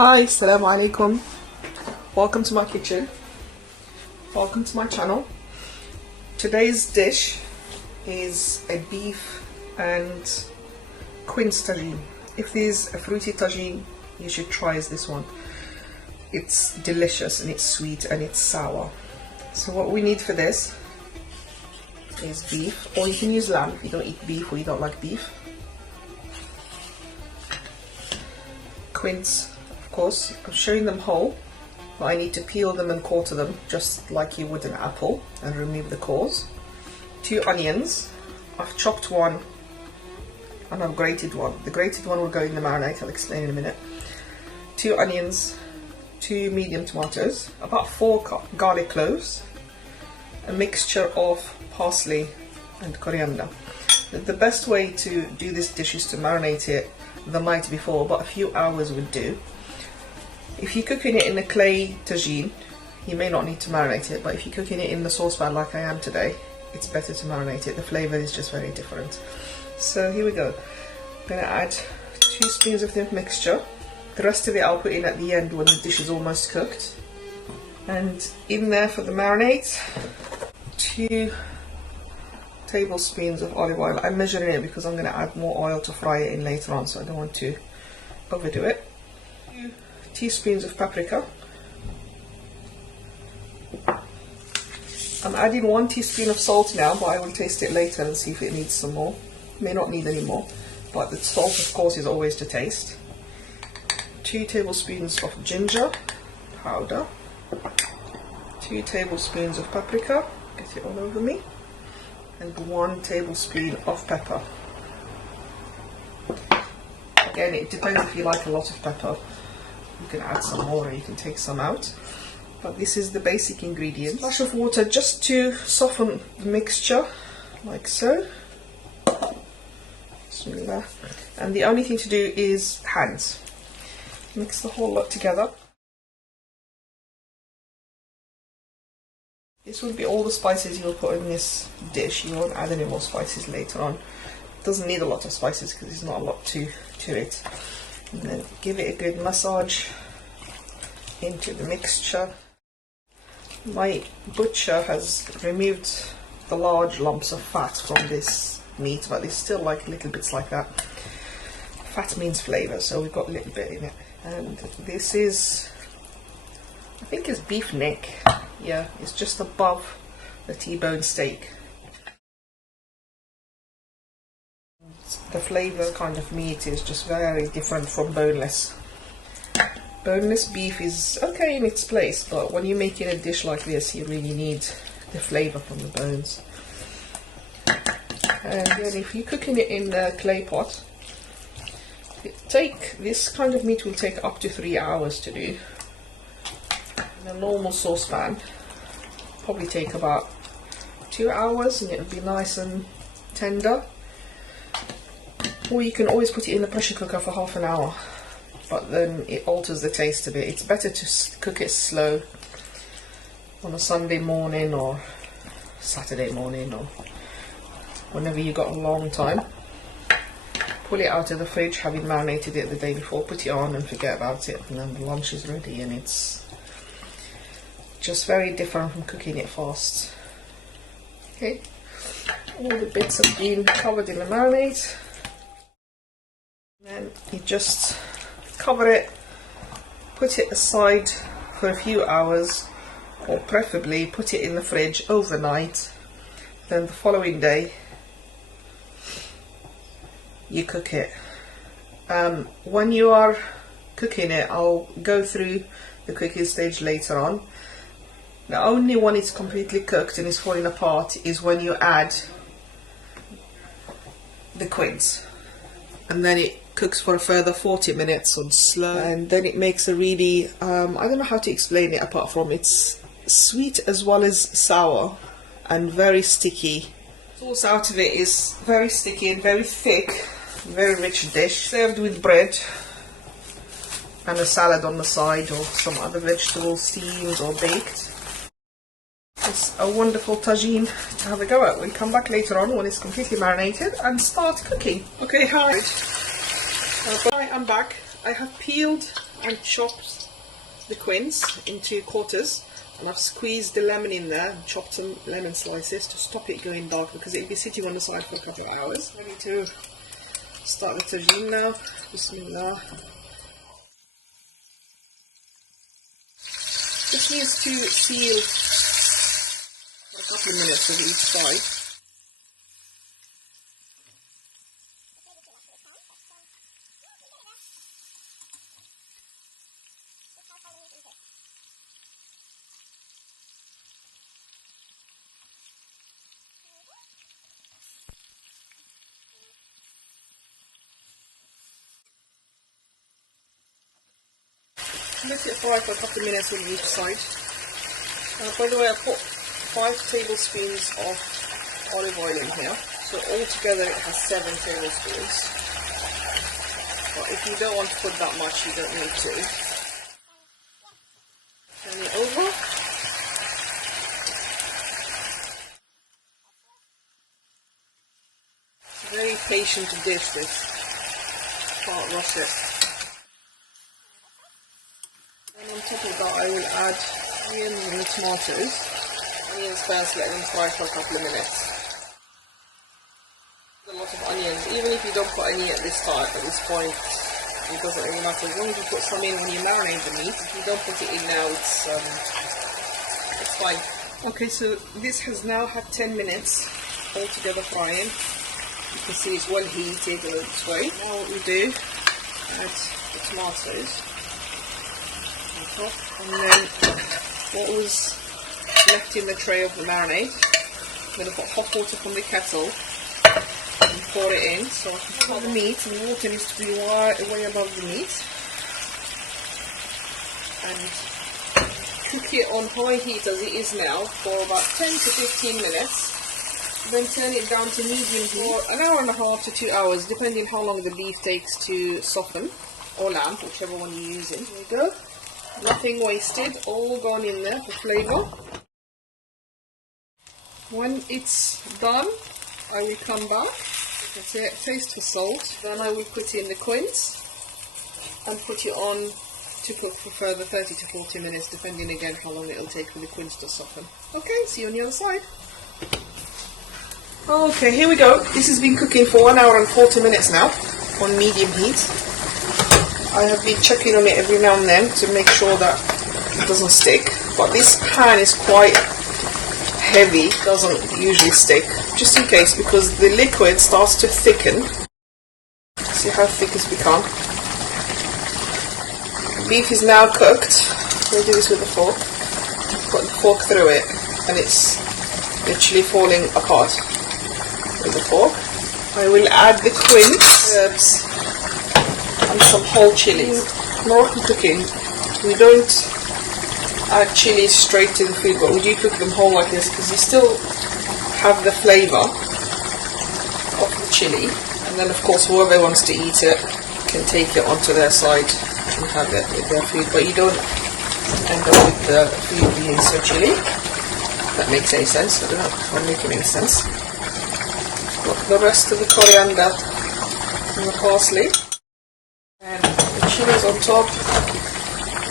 Hi, assalamu alaikum. Welcome to my kitchen. Welcome to my channel. Today's dish is a beef and Quince Tagine. If there's a fruity tagine, you should try this one. It's delicious and it's sweet and it's sour. So what we need for this is beef, or you can use lamb if you don't eat beef or you don't like beef. Quince, of course, I'm showing them whole, but I need to peel them and quarter them just like you would an apple and remove the cores. 2 onions, I've chopped one and I've grated one. The grated one will go in the marinade, I'll explain in a minute. 2 onions, 2 medium tomatoes, about 4 garlic cloves, a mixture of parsley and coriander. The best way to do this dish is to marinate it the night before, but a few hours would do. If you're cooking it in a clay tagine, you may not need to marinate it, but if you're cooking it in the saucepan like I am today, it's better to marinate it. The flavour is just very different. So here we go. I'm going to add 2 spoons of the mixture. The rest of it I'll put in at the end when the dish is almost cooked. And in there for the marinade, 2 tablespoons of olive oil. I'm measuring it because I'm going to add more oil to fry it in later on, so I don't want to overdo it. 2 teaspoons of paprika. I'm adding 1 teaspoon of salt now, but I will taste it later and see if it needs some more. May not need any more, but the salt of course is always to taste. 2 tablespoons of ginger powder. 2 tablespoons of paprika. Get it all over me. And 1 tablespoon of pepper. Again, it depends if you like a lot of pepper. You can add some more or you can take some out. But this is the basic ingredient. A splash of water just to soften the mixture, like so. Bismillah. And the only thing to do is hands. Mix the whole lot together. This will be all the spices you'll put in this dish. You won't add any more spices later on. It doesn't need a lot of spices because there's not a lot to it. And then give it a good massage into the mixture. My butcher has removed the large lumps of fat from this meat, but there's still like little bits like that. Fat means flavour, so we've got a little bit in it. And this is, I think it's beef neck. Yeah, it's just above the T-bone steak. The flavour kind of meat is just very different from boneless. Boneless beef is okay in its place, but when you're making a dish like this, you really need the flavour from the bones. And then if you're cooking it in a clay pot, this kind of meat will take up to 3 hours to do. In a normal saucepan, probably take about 2 hours and it'll be nice and tender. Or you can always put it in the pressure cooker for half an hour, but then it alters the taste a bit. It's better to cook it slow on a Sunday morning or Saturday morning or whenever you got a long time. Pull it out of the fridge, having marinated it the day before, put it on and forget about it, and then the lunch is ready. And it's just very different from cooking it fast. Okay, all the bits have been covered in the marinade. Then you just cover it, put it aside for a few hours, or preferably put it in the fridge overnight. Then the following day you cook it. When you are cooking it, I'll go through the cooking stage later on. The only when it's completely cooked and it's falling apart is when you add the quince, and then it cooks for a further 40 minutes on slow, and then it makes a really I don't know how to explain it apart from it's sweet as well as sour and very sticky. The sauce out of it is very sticky and very thick, very rich dish, served with bread and a salad on the side or some other vegetables, steamed or baked. It's a wonderful tagine to have a go at. We'll come back later on when it's completely marinated and start cooking. Okay, hi. I'm back. I have peeled and chopped the quince into quarters, and I've squeezed the lemon in there and chopped some lemon slices to stop it going dark because it'll be sitting on the side for a couple of hours. Ready to start the tagine now. Bismillah. This needs to seal for a couple of minutes with each side. Let it fry for a couple of minutes on each side. By the way, I put 5 tablespoons of olive oil in here, so altogether it has 7 tablespoons. But if you don't want to put that much, you don't need to. Turn it over. It's a very patient dish, this. Can't rush it. And on top of that, I will add onions and tomatoes. Onions first, let them fry for a couple of minutes. A lot of onions, even if you don't put any at this point, it doesn't really matter. As long as you put some in when you marinate the meat. If you don't put it in now, it's fine. Okay, so this has now had 10 minutes altogether frying. You can see it's well heated all this way. Now what we do, add the tomatoes. And then what was left in the tray of the marinade, I'm going to put hot water from the kettle and pour it in. So I can put the meat, and the water needs to be way above the meat, and cook it on high heat as it is now for about 10 to 15 minutes. Then turn it down to medium heat for an hour and a half to 2 hours, depending how long the beef takes to soften, or lamb, whichever one you're using. There you go. Nothing wasted, all gone in there for flavour. When it's done, I will come back, taste for salt, then I will put in the quince and put it on to cook for further 30 to 40 minutes, depending again how long it'll take for the quince to soften. Okay, see you on the other side. Okay, here we go. This has been cooking for 1 hour and 40 minutes now on medium heat. I have been checking on it every now and then to make sure that it doesn't stick, but this pan is quite heavy, doesn't usually stick, just in case, because the liquid starts to thicken. See how thick it's become. The beef is now cooked. We'll do this with a fork. Put the fork through it, and it's literally falling apart with the fork. I will add the quince, herbs, and some whole chillies. Moroccan cooking, we don't add chillies straight to the food, but we do cook them whole like this because you still have the flavour of the chilli, and then of course whoever wants to eat it can take it onto their side and have it with their food, but you don't end up with the food being so chilli. If that makes any sense. I don't know if I'm making any sense. Got the rest of the coriander and the parsley. And the chillies on top,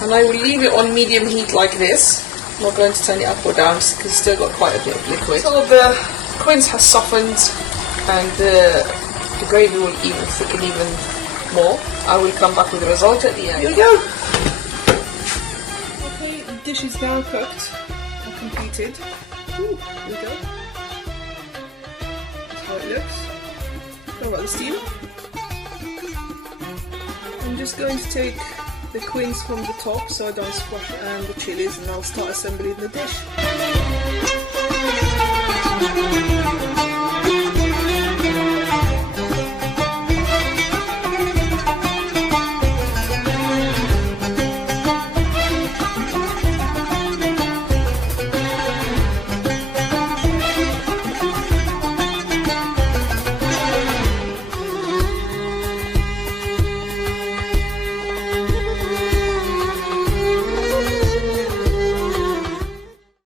and I will leave it on medium heat like this. I'm not going to turn it up or down because it's still got quite a bit of liquid. So the quince has softened and the gravy will even thicken even more. I will come back with the result at the end. Here we go! Okay, the dish is now cooked and completed. Ooh, here we go. That's how it looks. How about the steam? I'm just going to take the quince from the top so I don't squash it, and the chillies, and I'll start assembling the dish.